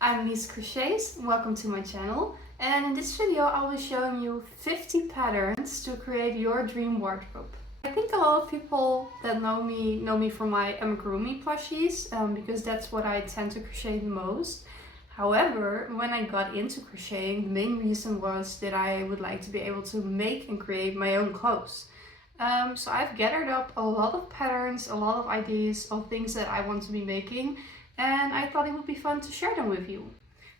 I'm Miss Crochets, welcome to my channel, and in this video I will be showing you 50 patterns to create your dream wardrobe. I think a lot of people that know me from my amigurumi plushies because that's what I tend to crochet the most. However, when I got into crocheting, the main reason was that I would like to be able to make and create my own clothes. So I've gathered up a lot of patterns, a lot of ideas of things that I want to be making, and I thought it would be fun to share them with you.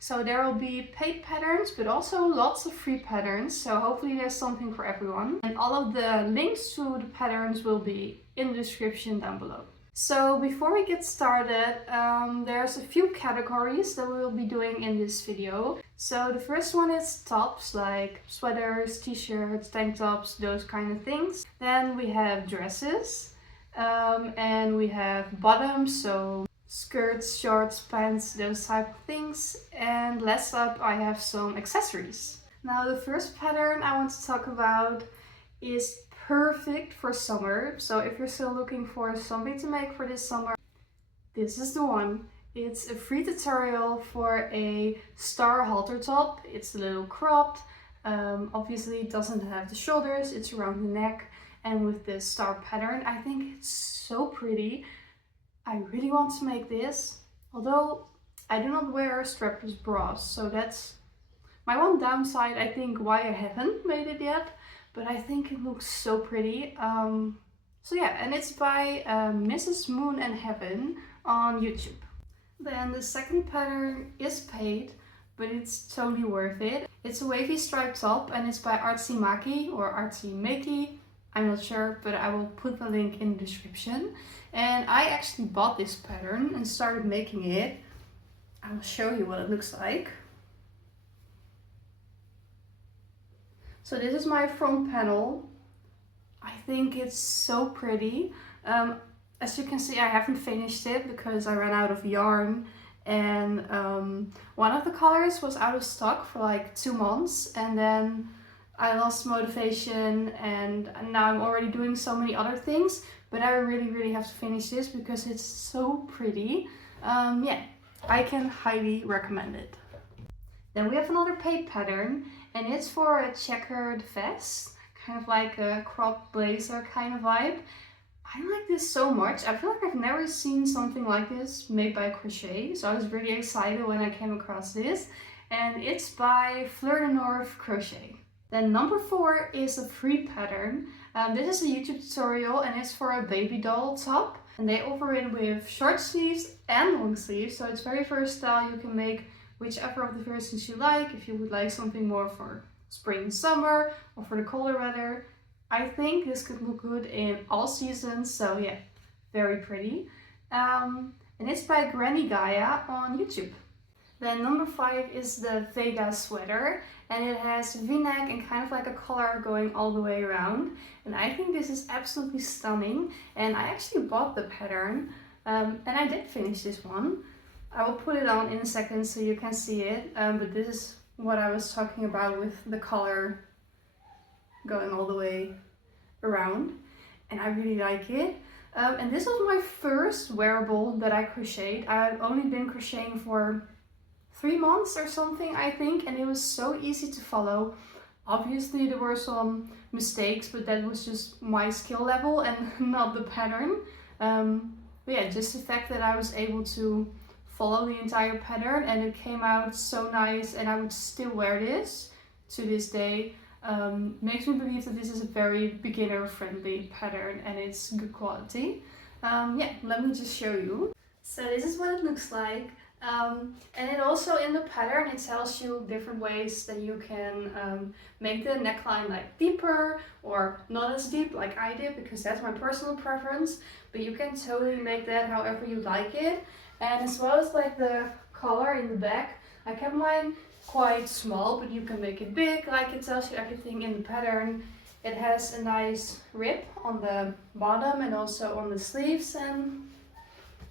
So there will be paid patterns, but also lots of free patterns, so hopefully there's something for everyone. And all of the links to the patterns will be in the description down below. So before we get started, there's a few categories that we will be doing in this video. So the first one is tops, like sweaters, t-shirts, tank tops, those kind of things. Then we have dresses, and we have bottoms, so skirts, shorts, pants, those type of things. And last up I have some accessories. Now the first pattern I want to talk about is perfect for summer. So if you're still looking for something to make for this summer, this is the one. It's a free tutorial for a star halter top. It's a little cropped. Obviously it doesn't have the shoulders, it's around the neck. And with the star pattern, I think it's so pretty. I really want to make this, although I do not wear strapless bras, so that's my one downside, I think, why I haven't made it yet. But I think it looks so pretty. So yeah, and it's by Mrs. Moon and Heaven on YouTube. Then the second pattern is paid, but it's totally worth it. It's a wavy striped top and it's by Artsy Maki or Artsy Makey. I'm not sure, but I will put the link in the description. And I actually bought this pattern and started making it. I will show you what it looks like. So this is my front panel. I think it's so pretty. As you can see, I haven't finished it because I ran out of yarn, and one of the colors was out of stock for like 2 months, and then I lost motivation, and now I'm already doing so many other things, but I really have to finish this because it's so pretty. Yeah, I can highly recommend it. Then we have another paid pattern, and it's for a checkered vest, kind of like a crop blazer kind of vibe. I like this so much. I feel like I've never seen something like this made by Crochet, so I was really excited when I came across this. And it's by Fleur de North Crochet. Then number 4 is a free pattern. This is a YouTube tutorial and it's for a baby doll top. And they offer it with short sleeves and long sleeves, so it's very versatile. You can make whichever of the versions you like. If you would like something more for spring and summer or for the colder weather, I think this could look good in all seasons. So yeah, very pretty. And it's by Granny Gaia on YouTube. Then number 5 is the Vega sweater, and it has v-neck and kind of like a collar going all the way around. And I think this is absolutely stunning, and I actually bought the pattern, and I did finish this one. I will put it on in a second so you can see it, but this is what I was talking about with the collar going all the way around, and I really like it. And this was my first wearable that I crocheted. I've only been crocheting for 3 months or something, I think, and it was so easy to follow. Obviously there were some mistakes, but that was just my skill level and not the pattern. But yeah, just the fact that I was able to follow the entire pattern and it came out so nice, and I would still wear this to this day, makes me believe that this is a very beginner friendly pattern and it's good quality. Yeah, let me just show you. So this is what it looks like. And it also, in the pattern, it tells you different ways that you can make the neckline like deeper or not as deep like I did, because that's my personal preference, but you can totally make that however you like it. And as well as like the collar in the back, I kept mine quite small, but you can make it big, like it tells you everything in the pattern. It has a nice rib on the bottom and also on the sleeves, and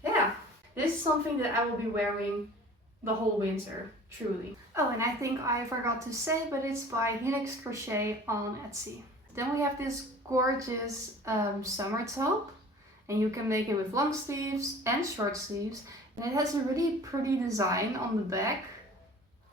yeah. This is something that I will be wearing the whole winter, truly. Oh, and I think I forgot to say, but it's by Helix Crochet on Etsy. Then we have this gorgeous summer top, and you can make it with long sleeves and short sleeves. And it has a really pretty design on the back.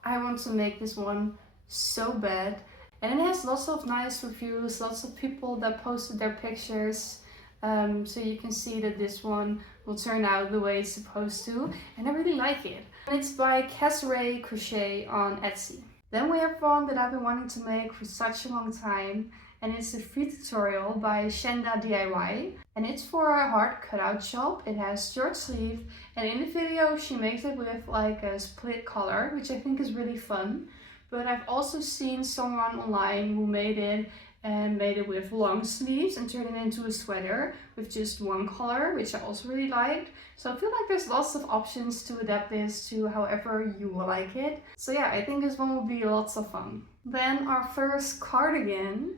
I want to make this one so bad. And it has lots of nice reviews, lots of people that posted their pictures. So you can see that this one will turn out the way it's supposed to. And I really like it. And it's by Crochet on Etsy. Then we have one that I've been wanting to make for such a long time. And it's a free tutorial by Shenda DIY. And it's for a heart cutout shop. It has short sleeve. And in the video she makes it with like a split collar, which I think is really fun. But I've also seen someone online who made it with long sleeves and turned it into a sweater with just one color, which I also really liked. So I feel like there's lots of options to adapt this to however you will like it. So yeah, I think this one will be lots of fun. Then our first cardigan,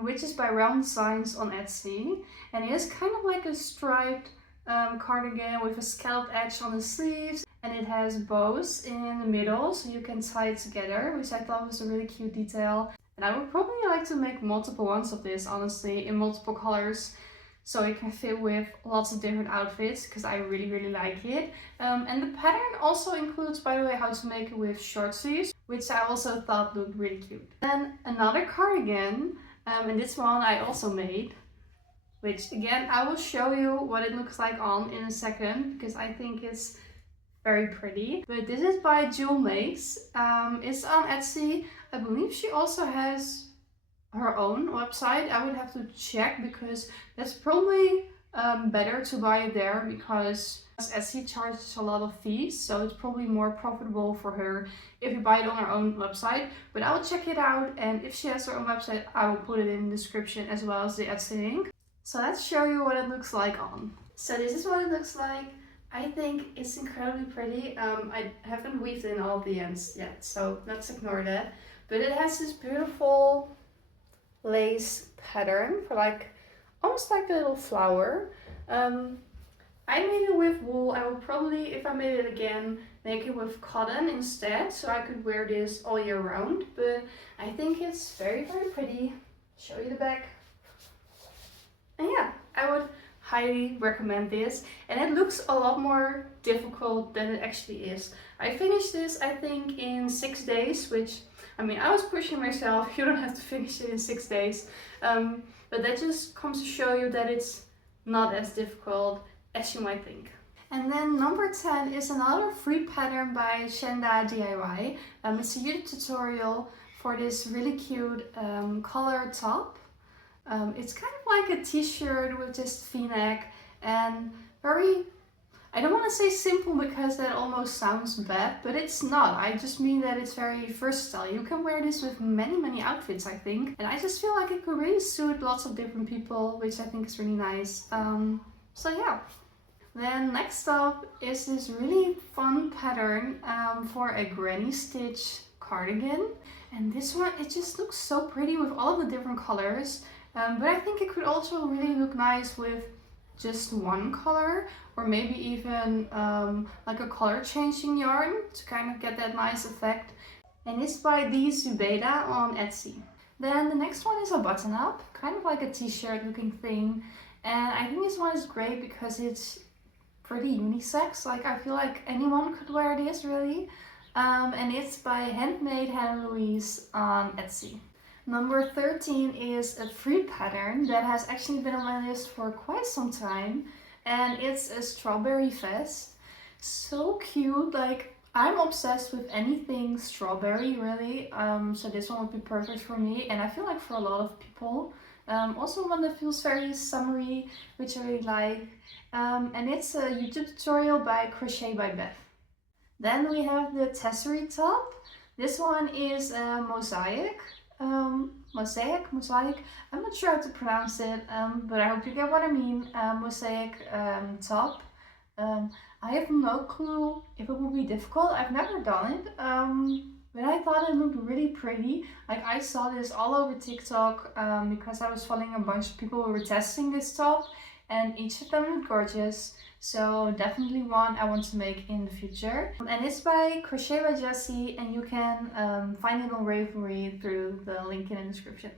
which is by Realm Designs on Etsy. And it is kind of like a striped cardigan with a scalloped edge on the sleeves. And it has bows in the middle, so you can tie it together, which I thought was a really cute detail. And I would probably like to make multiple ones of this, honestly, in multiple colors, so it can fit with lots of different outfits, because I really like it. And the pattern also includes, by the way, how to make it with short sleeves, which I also thought looked really cute. Then another cardigan, and this one I also made, which again, I will show you what it looks like on in a second, because I think it's very pretty. But this is by Jewel Makes. It's on Etsy. I believe she also has her own website. I would have to check, because that's probably better to buy it there, because Etsy charges a lot of fees, so it's probably more profitable for her if you buy it on her own website. But I will check it out, and if she has her own website, I will put it in the description as well as the Etsy link. So let's show you what it looks like on. So this is what it looks like. I think it's incredibly pretty. I haven't weaved in all of the ends yet, so let's ignore that. But it has this beautiful lace pattern for like, almost like a little flower. I made it with wool. I will probably, if I made it again, make it with cotton instead, so I could wear this all year round. But I think it's very pretty. Show you the back. And yeah, I would highly recommend this, and it looks a lot more difficult than it actually is. I finished this, I think, in 6 days, which, I mean, I was pushing myself. You don't have to finish it in 6 days, but that just comes to show you that it's not as difficult as you might think. And then number 10 is another free pattern by Shenda DIY. It's a YouTube tutorial for this really cute collar top. It's kind of like a t-shirt with just v-neck and very, I don't want to say simple because that almost sounds bad, but it's not. I just mean that it's very versatile. You can wear this with many outfits, I think. And I just feel like it could really suit lots of different people, which I think is really nice. So yeah. Then next up is this really fun pattern for a granny stitch cardigan. And this one, it just looks so pretty with all of the different colors. But I think it could also really look nice with just one color, or maybe even like a color changing yarn to kind of get that nice effect. And it's by the Zubeda on Etsy. Then the next one is a button up, kind of like a t-shirt looking thing. And I think this one is great because it's pretty unisex. Like, I feel like anyone could wear this really. And it's by Handmade Hannah Louise on Etsy. Number 13 is a free pattern that has actually been on my list for quite some time, and it's a strawberry vest. So cute, like I'm obsessed with anything strawberry really, so this one would be perfect for me, and I feel like for a lot of people. Also one that feels very summery, which I really like, and it's a YouTube tutorial by Crochet by Beth. Then we have the accessory top. This one is a mosaic. Mosaic, I'm not sure how to pronounce it, but I hope you get what I mean. Mosaic top. I have no clue if it will be difficult. I've never done it, but I thought it looked really pretty. Like, I saw this all over TikTok because I was following a bunch of people who were testing this top, and each of them looked gorgeous. So definitely one I want to make in the future. And it's by Crochet by Jessie, and you can find it on Ravelry through the link in the description.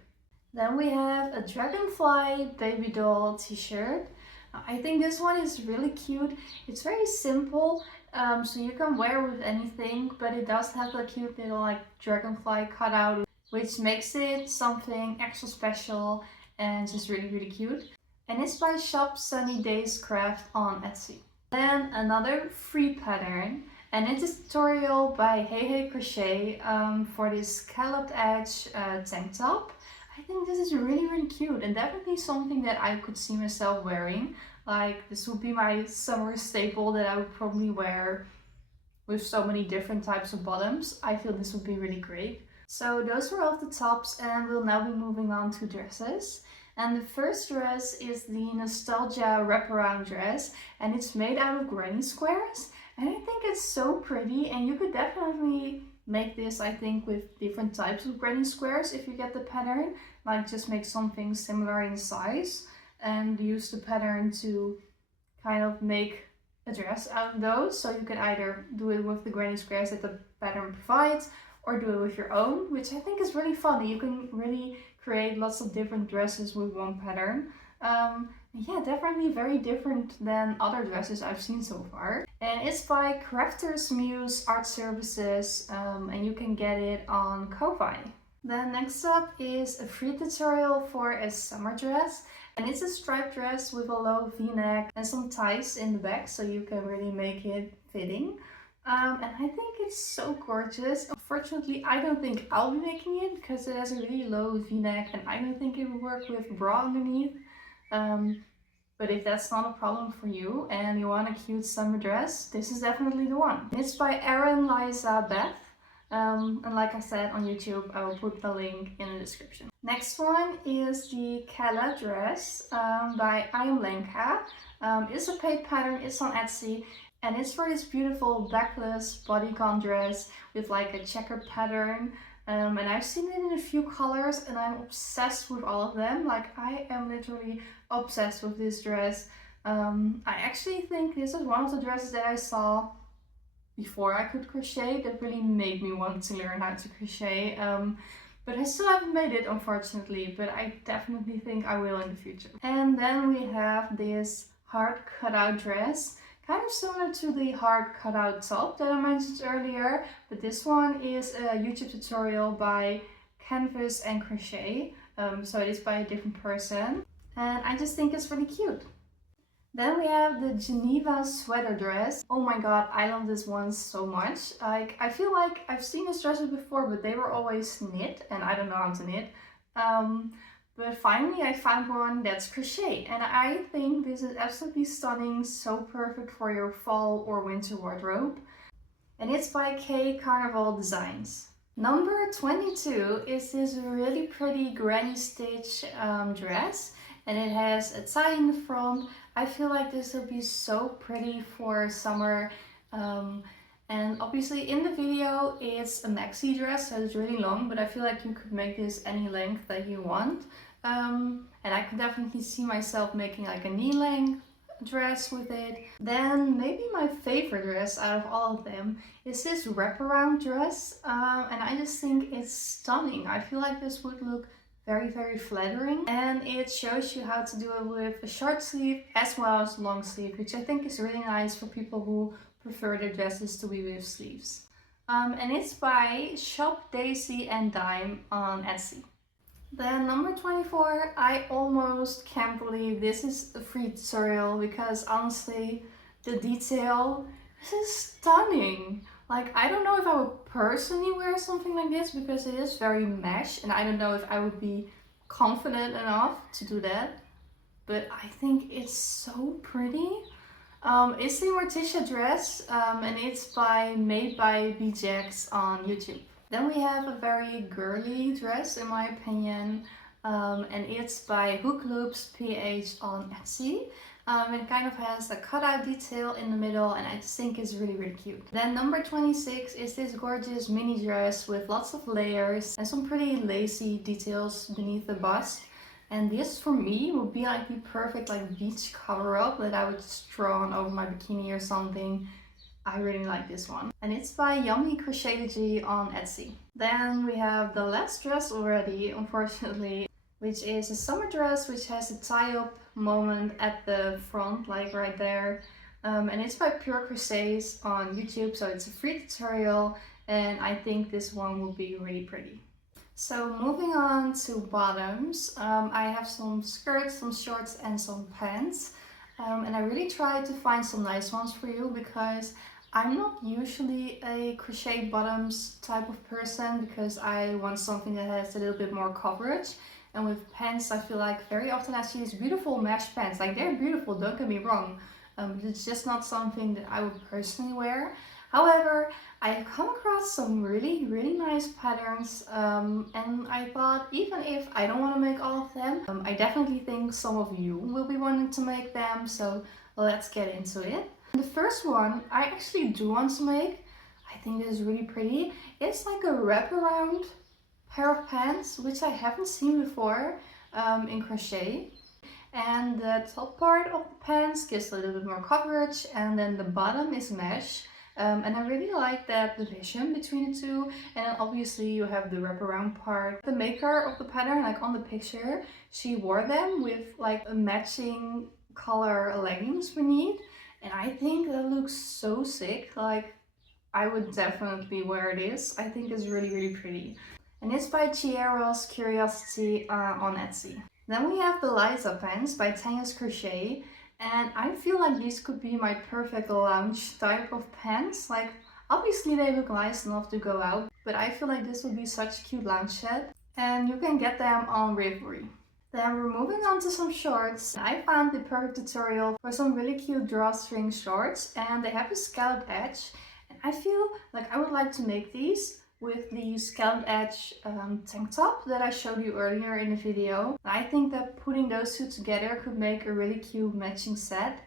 Then we have a dragonfly baby doll t-shirt. I think this one is really cute. It's very simple, so you can wear with anything, but it does have a cute little like dragonfly cutout, which makes it something extra special and just really cute. And it's by Shop Sunny Days Craft on Etsy. Then another free pattern, and it's a tutorial by Hey Crochet for this scalloped edge tank top. I think this is really cute and definitely something that I could see myself wearing. Like, this would be my summer staple that I would probably wear with so many different types of bottoms. I feel this would be really great. So those were all the tops, and we'll now be moving on to dresses. And the first dress is the Nostalgia wraparound dress, and it's made out of granny squares. And I think it's so pretty, and you could definitely make this, I think, with different types of granny squares if you get the pattern. Like, just make something similar in size and use the pattern to kind of make a dress out of those. So you can either do it with the granny squares that the pattern provides, or do it with your own, which I think is really fun. You can really create lots of different dresses with one pattern. Yeah, definitely very different than other dresses I've seen so far. And it's by Crafter's Muse Art Services, and you can get it on Ko-fi. Then next up is a free tutorial for a summer dress, and it's a striped dress with a low v-neck and some ties in the back, so you can really make it fitting. And I think it's so gorgeous. Unfortunately, I don't think I'll be making it because it has a really low v-neck and I don't think it would work with bra underneath. But if that's not a problem for you and you want a cute summer dress, this is definitely the one. It's by Erin Liza Beth. And like I said on YouTube, I will put the link in the description. Next one is the Kala dress by I Am Lenka. It's a paid pattern, it's on Etsy. And it's for this beautiful backless bodycon dress with like a checkered pattern. And I've seen it in a few colors and I'm obsessed with all of them. Like, I am literally obsessed with this dress. I actually think this is one of the dresses that I saw before I could crochet that really made me want to learn how to crochet. But I still haven't made it, unfortunately, but I definitely think I will in the future. And then we have this hard cutout dress. Kind of similar to the hard cutout top that I mentioned earlier, but this one is a YouTube tutorial by Canvas and Crochet, so it is by a different person, and I just think it's really cute. Then we have the Geneva sweater dress. Oh my god, I love this one so much. Like, I feel like I've seen these dresses before, but they were always knit, and I don't know how to knit. But finally I found one that's crochet, and I think this is absolutely stunning, so perfect for your fall or winter wardrobe. And it's by K Carnival Designs. Number 22 is this really pretty granny stitch dress, and it has a tie in the front. I feel like this will be so pretty for summer. And obviously in the video it's a maxi dress, so it's really long, but I feel like you could make this any length that you want. And I could definitely see myself making like a knee length dress with it. Then maybe my favorite dress out of all of them is this wraparound dress, and I just think it's stunning. I feel like this would look very flattering, and it shows you how to do it with a short sleeve as well as long sleeve, which I think is really nice for people who prefer their dresses to be with sleeves. And it's by Shop Daisy and Dime on Etsy. Then number 24, I almost can't believe this is a free tutorial because honestly, the detail, this is stunning. Like, I don't know if I would personally wear something like this because it is very mesh and I don't know if I would be confident enough to do that. But I think it's so pretty. It's the Morticia dress, and it's made by BJax on YouTube. Then we have a very girly dress in my opinion, and it's by Hook Loops PH on Etsy. It kind of has a cutout detail in the middle and I just think it's really cute. Then number 26 is this gorgeous mini dress with lots of layers and some pretty lacy details beneath the bust. And this for me would be like the perfect like beach cover up that I would just draw on over my bikini or something. I really like this one. And it's by Yummy Crochetology on Etsy. Then we have the last dress already, unfortunately. which is a summer dress which has a tie-up moment at the front, like right there. And it's by Pure Crochets on YouTube, so it's a free tutorial, and I think this one will be really pretty. So moving on to bottoms, I have some skirts, some shorts and some pants. And I really tried to find some nice ones for you because I'm not usually a crochet bottoms type of person because I want something that has a little bit more coverage. And with pants, I feel like very often I see these beautiful mesh pants. Like, they're beautiful, don't get me wrong. But it's just not something that I would personally wear. However, I have come across some really nice patterns, and I thought, even if I don't want to make all of them, I definitely think some of you will be wanting to make them, so let's get into it. The first one I actually do want to make. I think this is really pretty. It's like a wraparound pair of pants, which I haven't seen before in crochet. And the top part of the pants gives a little bit more coverage, and then the bottom is mesh. And I really like that division between the two. And then obviously you have the wraparound part. The maker of the pattern, like on the picture, she wore them with like a matching color leggings beneath. And I think that looks so sick. Like, I would definitely wear this. I think it's really pretty. And it's by Chiara's Curiosity on Etsy. Then we have the Liza pants by Tanya's Crochet. And I feel like these could be my perfect lounge type of pants. Like, obviously they look nice enough to go out, but I feel like this would be such a cute lounge set. And you can get them on Ravelry. Then we're moving on to some shorts. I found the perfect tutorial for some really cute drawstring shorts, and they have a scalloped edge. And I feel like I would like to make these with the scalloped edge tank top that I showed you earlier in the video. I think that putting those two together could make a really cute matching set.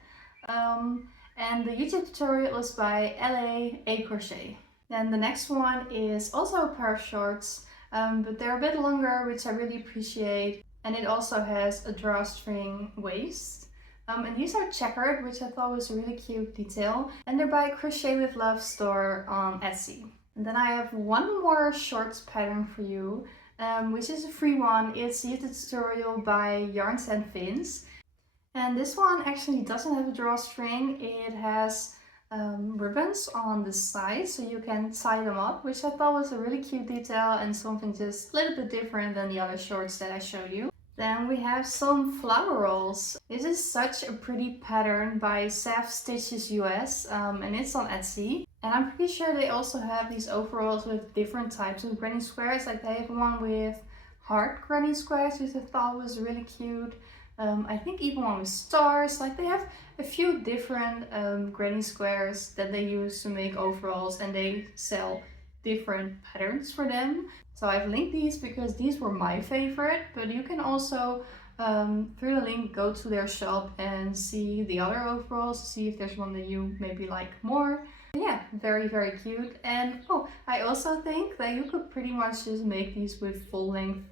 And the YouTube tutorial is by A Crochet. Then the next one is also a pair of shorts, but they're a bit longer, which I really appreciate. And it also has a drawstring waist. And these are checkered, which I thought was a really cute detail. And they're by Crochet with Love store on Etsy. And then I have one more shorts pattern for you, which is a free one. It's a YouTube tutorial by Yarns and Fins. And this one actually doesn't have a drawstring. It has ribbons on the side, so you can tie them up, which I thought was a really cute detail and something just a little bit different than the other shorts that I showed you. Then we have some flower rolls. This is such a pretty pattern by Saf Stitches US, and it's on Etsy. And I'm pretty sure they also have these overalls with different types of granny squares. Like, they have one with heart granny squares, which I thought was really cute. I think even one with stars. Like, they have a few different granny squares that they use to make overalls, and they sell different patterns for them. So I've linked these because these were my favorite, but you can also through the link go to their shop and see the other overalls, see if there's one that you maybe like more. Yeah, very cute. And oh, I also think that you could pretty much just make these with full length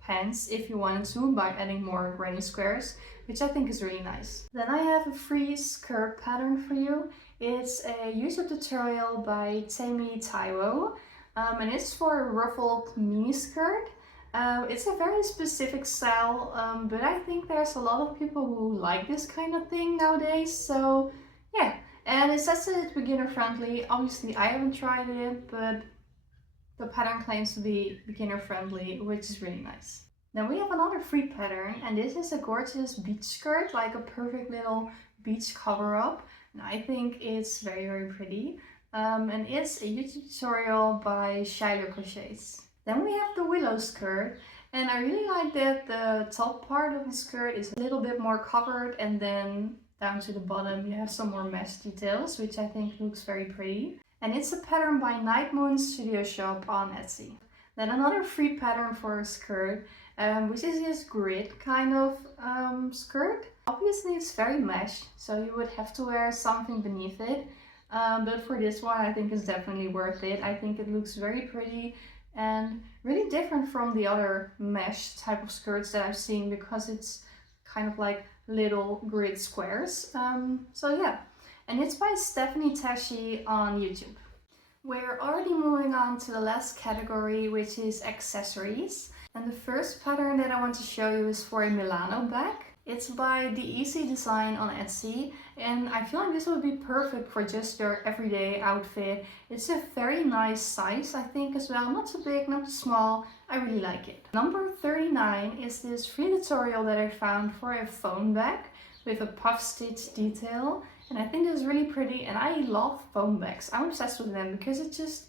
pants if you wanted to, by adding more granny squares, which I think is really nice. Then I have a free skirt pattern for you. It's a YouTube tutorial by Tammy Taiwo, and it's for a ruffled mini skirt. It's a very specific style, but I think there's a lot of people who like this kind of thing nowadays, so yeah. And it says that it's beginner friendly. Obviously I haven't tried it, but the pattern claims to be beginner friendly, which is really nice. Then we have another free pattern, and this is a gorgeous beach skirt, like a perfect little beach cover up. And I think it's very pretty. And it's a YouTube tutorial by Shiloh Crochets. Then we have the willow skirt, and I really like that the top part of the skirt is a little bit more covered, and then down to the bottom you have some more mesh details, which I think looks very pretty. And it's a pattern by Night Moon Studio Shop on Etsy. Then another free pattern for a skirt, which is this grid kind of skirt. Obviously it's very mesh, so you would have to wear something beneath it. But for this one I think it's definitely worth it. I think it looks very pretty and really different from the other mesh type of skirts that I've seen, because it's kind of like little grid squares. So yeah, and it's by Stephanie Tashi on YouTube. We're already moving on to the last category, which is accessories. And the first pattern that I want to show you is for a Milano bag. It's by The Easy Design on Etsy, and I feel like this would be perfect for just your everyday outfit. It's a very nice size, I think, as well. Not too big, not too small. I really like it. Number 39 is this free tutorial that I found for a phone bag with a puff stitch detail. And I think this is really pretty, and I love phone bags. I'm obsessed with them because it's just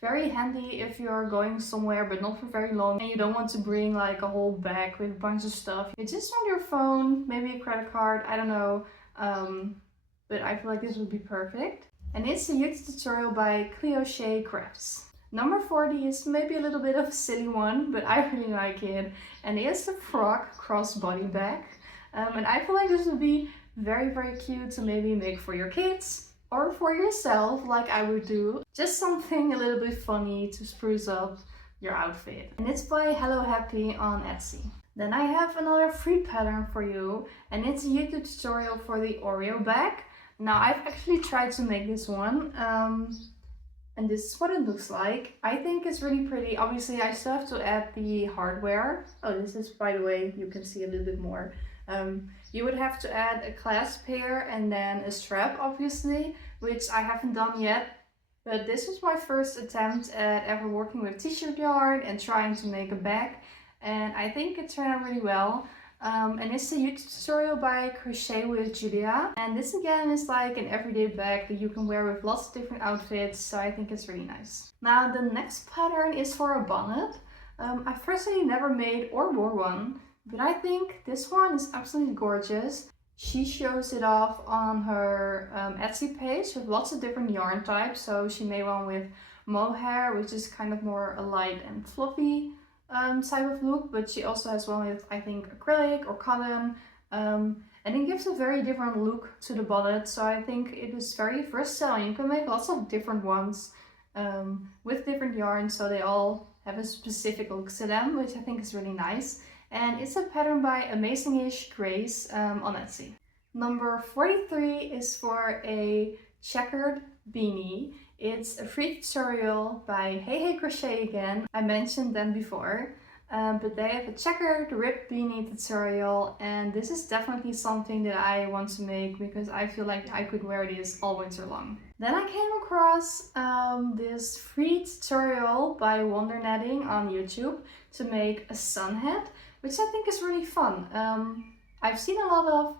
very handy if you're going somewhere but not for very long and you don't want to bring like a whole bag with a bunch of stuff. You just want your phone, maybe a credit card, I don't know. But I feel like this would be perfect. And it's a YouTube tutorial by Crochet Crafts. Number 40 is maybe a little bit of a silly one, but I really like it. And it's the frog crossbody bag. And I feel like this would be very, very cute to maybe make for your kids or for yourself, like I would do. Just something a little bit funny to spruce up your outfit. And it's by Hello Happy on Etsy. Then I have another free pattern for you, and it's a YouTube tutorial for the Oreo bag. Now I've actually tried to make this one, and this is what it looks like. I think it's really pretty. Obviously I still have to add the hardware. Oh, this is, by the way, you can see a little bit more. You would have to add a clasp here and then a strap, obviously, which I haven't done yet. But this was my first attempt at ever working with t-shirt yarn and trying to make a bag. And I think it turned out really well. And it's a YouTube tutorial by Crochet with Julia. And this again is like an everyday bag that you can wear with lots of different outfits. So I think it's really nice. Now the next pattern is for a bonnet. I personally never made or wore one, but I think this one is absolutely gorgeous. She shows it off on her Etsy page with lots of different yarn types. So she made one with mohair, which is kind of more a light and fluffy type of look. But she also has one with, I think, acrylic or cotton. And it gives a very different look to the bonnet. So I think it is very versatile. You can make lots of different ones with different yarns. So they all have a specific look to them, which I think is really nice. And it's a pattern by Amazingish Grace on Etsy. Number 43 is for a checkered beanie. It's a free tutorial by Hey Hey Crochet again. I mentioned them before, but they have a checkered ribbed beanie tutorial, and this is definitely something that I want to make because I feel like I could wear this all winter long. Then I came across this free tutorial by Wonder Netting on YouTube to make a sun hat, which I think is really fun. I've seen a lot of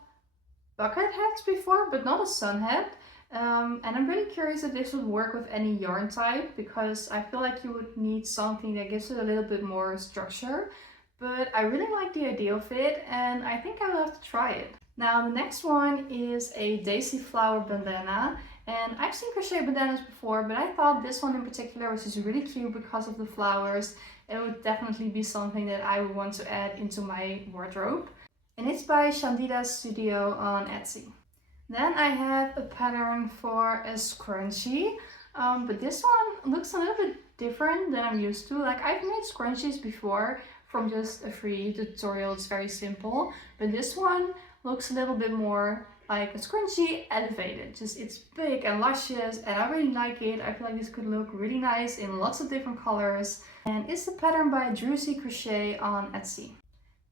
bucket hats before, but not a sun hat. And I'm really curious if this would work with any yarn type, because I feel like you would need something that gives it a little bit more structure. But I really like the idea of it, and I think I will have to try it. Now the next one is a daisy flower bandana. And I've seen crochet bandanas before, but I thought this one in particular was just really cute because of the flowers. It would definitely be something that I would want to add into my wardrobe. And it's by Shandida Studio on Etsy. Then I have a pattern for a scrunchie, but this one looks a little bit different than I'm used to. Like, I've made scrunchies before from just a free tutorial, it's very simple, but this one looks a little bit more like a scrunchie elevated. Just, it's big and luscious, and I really like it. I feel like this could look really nice in lots of different colors. And it's the pattern by Druzy Crochet on Etsy.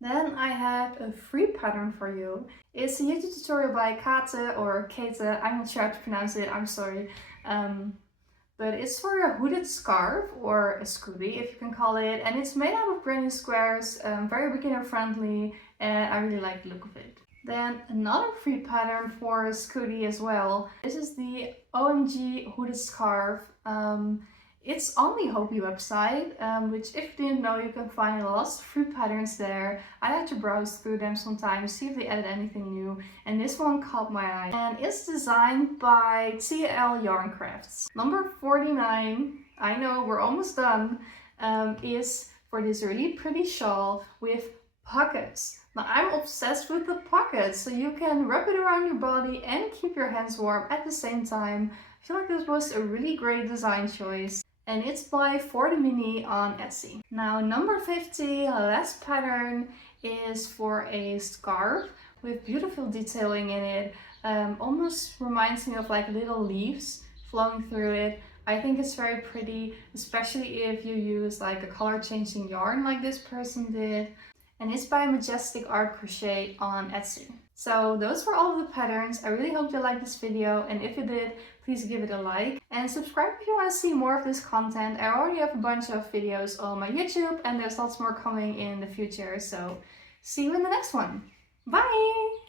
Then I have a free pattern for you. It's a YouTube tutorial by Kate or Kate, I'm not sure how to pronounce it, I'm sorry. But it's for a hooded scarf, or a scooby if you can call it. And it's made out of granny squares, very beginner friendly, and I really like the look of it. Then another free pattern for a scooty as well. This is the OMG hooded scarf. It's on the Hobby website, which if you didn't know, you can find lots of free patterns there. I like to browse through them sometimes, see if they added anything new. And this one caught my eye. And it's designed by TL Yarn Crafts. Number 49, I know we're almost done, is for this really pretty shawl with pockets. Now I'm obsessed with the pockets, so you can wrap it around your body and keep your hands warm at the same time. I feel like this was a really great design choice. And it's by For the Mini on Etsy. Now number 50, last pattern, is for a scarf with beautiful detailing in it. Almost reminds me of like little leaves flowing through it. I think it's very pretty, especially if you use like a color changing yarn like this person did. And it's by Majestic Art Crochet on Etsy. So those were all of the patterns. I really hope you liked this video, and if you did, please give it a like and subscribe if you want to see more of this content. I already have a bunch of videos on my YouTube and there's lots more coming in the future, so see you in the next one. Bye!